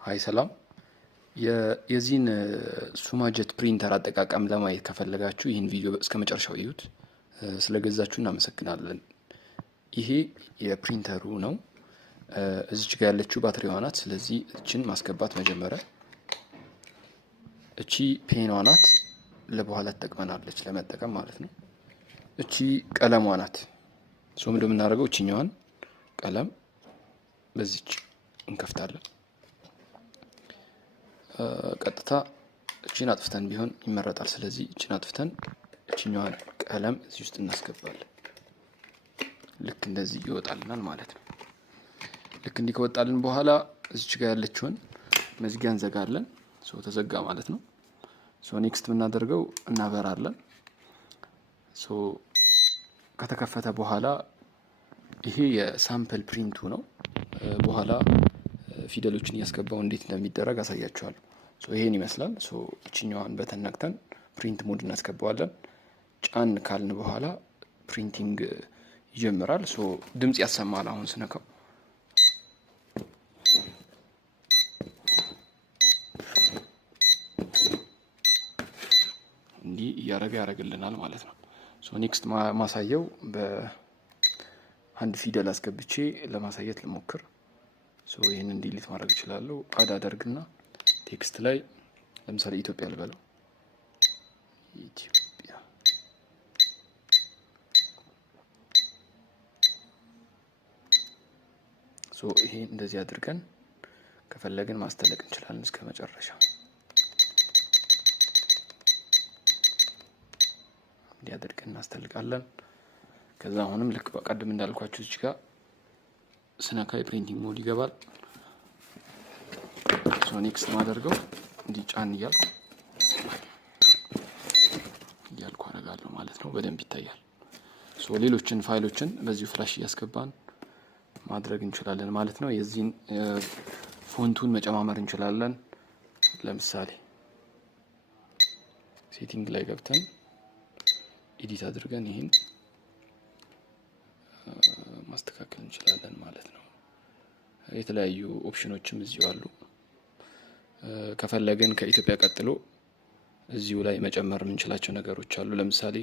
ሃይ ሰላም የዚህን ሱማጀት ፕሪንተር አጠቃቀም ለማየት ከፈለጋችሁ ይህን ቪዲዮ እስከ መጨረሻው እዩት። ስለገዛችሁ እናመሰግናለን። ይሄ የፕሪንተሩ ነው። እዚች ጋር ያለችው ባትሪዋ ናት። ስለዚህ እችን ማስገባት መጀመሪያ እቺ ፔኗ ናት። ለበኋላ ተጠቅመናለች ለመጠቀም ማለት ነው። እቺ ቀለሟ ናት። ሶ ምንድነው የምናደርገው? እቺኛዋን ቀለም በዚች እንከፍታለን። ቀጥታ እቺን አጥፍተን ቢሆን ይመረጣል። ስለዚህ እቺን አጥፍተን እቺኛዋን ቀለም እዚህ ውስጥ እናስገባለን። ልክ እንደዚህ ይወጣልናል ማለት ነው። ልክ እንዲህ ከወጣልን በኋላ እዚች ጋር ያለችውን መዝጊያ እንዘጋለን። ሶ ተዘጋ ማለት ነው። ሶ ኔክስት የምናደርገው እናበራለን። ሶ ከተከፈተ በኋላ ይሄ የሳምፕል ፕሪንቱ ነው። በኋላ ፊደሎችን እያስገባው እንዴት እንደሚደረግ አሳያችኋለሁ። ሶ ይሄን ይመስላል። ሶ እቺኛዋን በተን ነክተን ፕሪንት ሞድ እናስገባዋለን። ጫን ካልን በኋላ ፕሪንቲንግ ይጀምራል። ሶ ድምጽ ያሰማል። አሁን ስነካው እንዲህ ያደርግልናል ማለት ነው። ሶ ኔክስት ማሳየው በአንድ ፊደል አስገብቼ ለማሳየት ልሞክር። ሶ ይሄንን ዲሊት ማድረግ እችላለሁ። አድ አደርግና ቴክስት ላይ ለምሳሌ ኢትዮጵያ ልበለው። ኢትዮጵያ ሶ ይሄ እንደዚህ አድርገን ከፈለግን ማስተለቅ እንችላለን እስከ መጨረሻው። እንዲህ አድርገን እናስተልቃለን። ከዛ አሁንም ልክ በቀደም እንዳልኳችሁ እዚህ ጋር ስነካ የፕሪንቲንግ ሞድ ይገባል። ሶ ኔክስት ማደርገው እንዲህ ጫን እያልኩ አደርጋለሁ ማለት ነው። በደንብ ይታያል። ሶ ሌሎችን ፋይሎችን በዚሁ ፍላሽ እያስገባን ማድረግ እንችላለን ማለት ነው። የዚህን ፎንቱን መጨማመር እንችላለን። ለምሳሌ ሴቲንግ ላይ ገብተን ኤዲት አድርገን ይሄን ማስተካከል እንችላለን ማለት ነው። የተለያዩ ኦፕሽኖችም እዚሁ አሉ። ከፈለግን ከኢትዮጵያ ቀጥሎ እዚሁ ላይ መጨመር የምንችላቸው ነገሮች አሉ። ለምሳሌ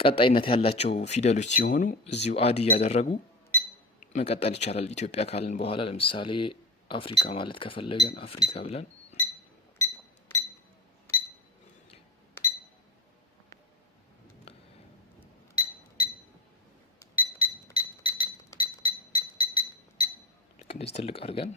ቀጣይነት ያላቸው ፊደሎች ሲሆኑ እዚሁ አድ እያደረጉ መቀጠል ይቻላል። ኢትዮጵያ ካልን በኋላ ለምሳሌ አፍሪካ ማለት ከፈለግን አፍሪካ ብለን እንደዚህ ትልቅ አድርገን